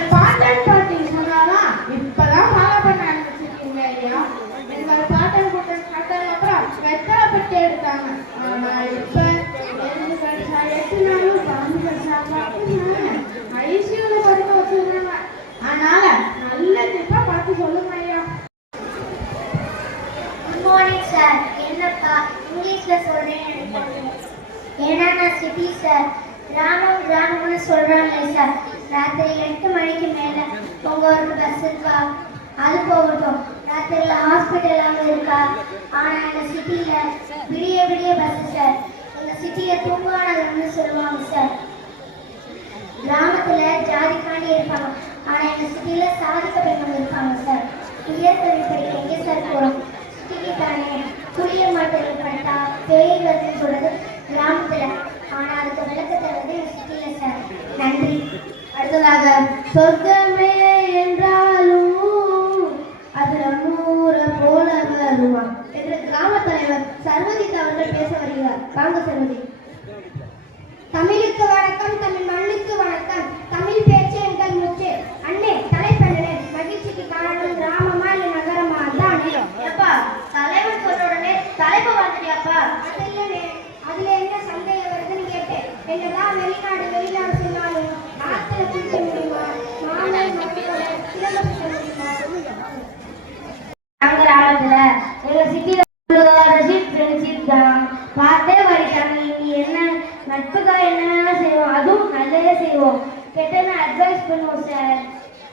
எங்கள் பாட்டன் பாட்டி சொன்னாதான் இப்பதான் ஃபாலோ பண்ண ஆரம்பிச்சிருக்கீங்க ஐயா. எங்கள் பாட்டன் கூட்டம் சாப்பிட்டதுக்கு அப்புறம் வெத்தலை பெட்டி எடுத்தாங்க. ஆனா இப்ப 8 நாளும் பாம்பு கடிச்சா ஐசியூல படுக்க வச்சிருக்காங்க. அதனால நல்ல டிப்பா பார்த்து சொல்லுங்க ஐயா. Good morning sir. என்னப்பா இங்கிலீஷ்ல சொல்றேன்? ஏன்னா நான் சிட்டி சார். கிராமம்னு சொல்றாங்க சார். ராத்திரி 8 மணிக்கு மேல உங்க ஒரு பஸ் இருக்கா? அது போகட்டும். ராத்திரில ஹாஸ்பிட்டல் அங்கே இருக்கா? ஆனா எங்க சிட்டியில விடிய பஸ் சார். எங்க சிட்டியில தூங்கானதுன்னு சொல்லுவாங்க சார். கிராமத்துல ஜாதிக்காண்டி இருப்பாங்க, ஆனா எங்க சிட்டியில சாதிக்க பெண்கள் இருப்பாங்க சார். உயர்கல்வி படிக்க எங்கே சார் போறோம்? சிட்டிக்கு தானே. புளிய மாட்டல் பட்டா பேய் வருதுன்னு சொல்றது கிராமத்துல, ஆனா அதுக்கு விளக்கத்தை வந்து எங்க சிட்டியில சார். நன்றி. அடுத்ததாக சொர்க்கமே என்றாலும் அது நம்மூரை போல வருமா என்று கிராம தலைவர் சர்வஜித் அவர்கள் பேச வருகிறார். வாங்க சர்வஜித். தமிழுக்கு வணக்கம், தமிழ் மண்ணுக்கு வணக்கம். தமிழ் பேச்சு எங்கள் மூச்சு. அண்ணே தலைப்பண்ணே, மகிழ்ச்சிக்கு காரணம் கிராமமா இல்ல நகரமா? தான் எப்பா தலைவர் சொல்ற உடனே தலைப்பு வந்துட்டியாப்பா? அதுல என்ன சந்தேகம் வருதுன்னு கேட்டேன். என்னதான் வெளிநாடு சொன்னாலும் ஆத்துல குடிக்க முடியுமா? மாமன் மக்களோட சிலம்பு முடியுமா? நாங்க கிராமத்துல எங்க சிட்டியில ஃப்ரெண்ட்ஷிப் தான். பார்த்தே வரைக்காங்க. நீ என்ன நட்புக்காக என்ன செய்வோம், அதுவும் நல்லதே செய்வோம். கெட்டன அட்வைஸ் பண்ணுவோம் சார்.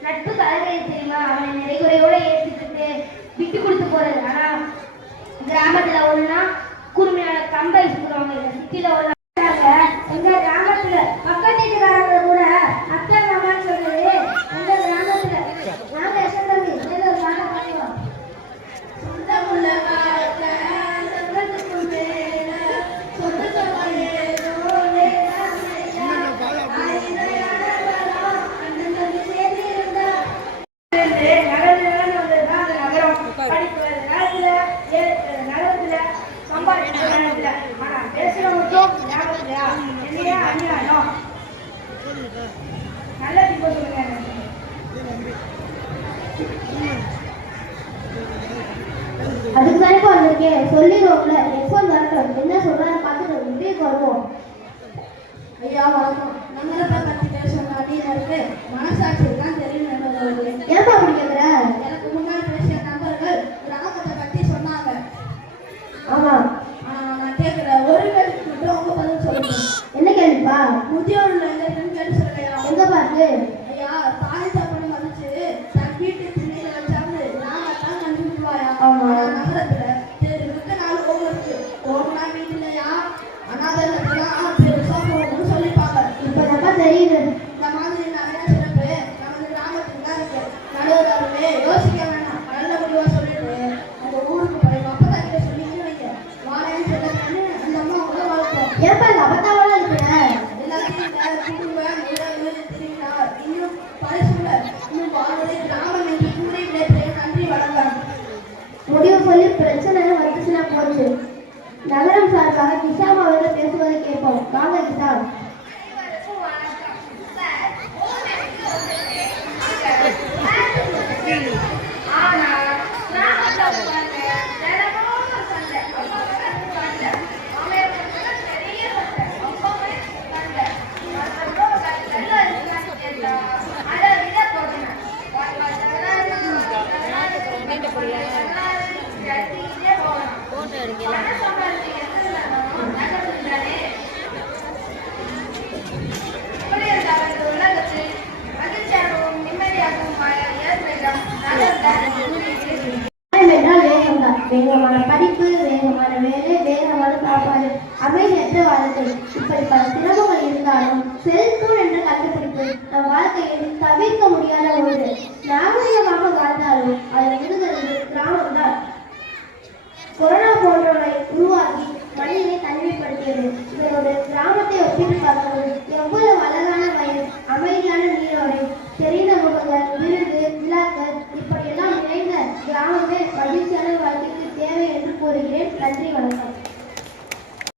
நட்புக்காக தெரியுமா? அவனை நிறைகுறையோட ஏற்றுக்கிட்டு விட்டு கொடுத்து போறது. ஆனா கிராமத்துல ஒண்ணுனா குறுமையான கம்பை சொல்லுவாங்க. இந்த சிட்டியில ஒண்ணு எங்க கிராமத்துல பக்கத்து வீட்டுக்காரங்க கூட அத்தை மாமான்னு சொல்றது. எங்க கிராமத்துல நாங்க எசந்தம்பி பண்ணுவோம். சொந்தமுள்ள அதுக்கு தானே வந்திருக்கேன். சொல்லிடுவோம்ல. எக்ஸாம் வரட்டும், என்ன சொல்றாரு பார்த்துட்டு வீட்டுக்கு வருவோம். ஐயா வணக்கம். நகரத்தை பற்றி பேசணும் அப்படின்னு இருக்கு. மனசாட்சி தான் தெரியும். ஏன்பா அப்படி கேட்குற? எனக்கு முன்னாடி பேசிய நண்பர்கள் கிராமத்தை பற்றி சொன்னாங்க. ஆமா, நான் கேட்குற ஒரு கேள்விக்கு மட்டும் அவங்க பதில் சொல்லுங்க. என்ன கேள்விப்பா? முதியோர்ல எங்க கேள்வி சொல்லுங்க. எங்க பாரு ஐயா, தாய் தப்பனை மதிச்சு தன் வீட்டு திண்ணையில வச்சாங்க. நாம தான் கண்டுபிடிவாயா? ஆமா, நகரத்துல தெருவுக்கு 4 கோவில் இருக்கு. கோவில்னா வீட்டுலயா அனாதெல்லாம் பெருசா போகணும்னு சொல்லிப்பாங்க. இப்ப நல்லா தெரியுது. இந்த மாதிரி நிறைய சிறப்பு நமது கிராமத்துக்கு தான் இருக்கு. நடுவதாருமே யோசிக்க வேணாம். நல்ல முடிவா சொல்லிட்டு அந்த ஊருக்கு போய் அப்பதாக்கிட்ட சொல்லிட்டு வைங்க. வாழைன்னு சொல்லு. அந்த அம்மா உள்ள வளர்ப்போம். ஏப்பா இந்த அபத்தாவெல்லாம் இருக்கிற எல்லாத்தையும் குடும்பம் திரும்பினார். இன்னும் பரிசுல இன்னும் வாழ்வதை கிராமம் என்று கூறி நன்றி வணக்கம். முடிவு சொல்லி பிரச்சனை வந்துச்சுன்னா போச்சு. நகரம் சார்பாக கிஷாம் அவர்கள் பேசுவதை கேட்போம். வாங்க கிஷாம். வேகமான படிப்பு, வேகமான வேலை, வேகமான சாப்பாடு, அமைதியற்ற வாழ்க்கை, இப்படி பல சிரமங்கள் இருந்தாலும் செல்போன் என்ற கண்டுபிடிப்பு நம் வாழ்க்கையில் தவிர்க்க முடியாத ஒன்று. நாகரிகமாக வாழ்ந்தாலும் அதை முதுகிறது கிராமம் தான். கொரோனா போன்றவை உருவாக்கி மனிதனை தனிமைப்படுத்தியது. இதனோடு கிராமத்தை ஒப்பிட்டு பார்க்கும்போது எவ்வளவு அழகான வயல், அமைதியான நீரோடை, தெரிந்த முகங்கள், விருது, விழாக்கள், இப்படியெல்லாம் நிறைந்த கிராமமே மகிழ்ச்சியான வாழ்க்கைக்கு தேவை என்று கூறுகிறேன். நன்றி, வணக்கம்.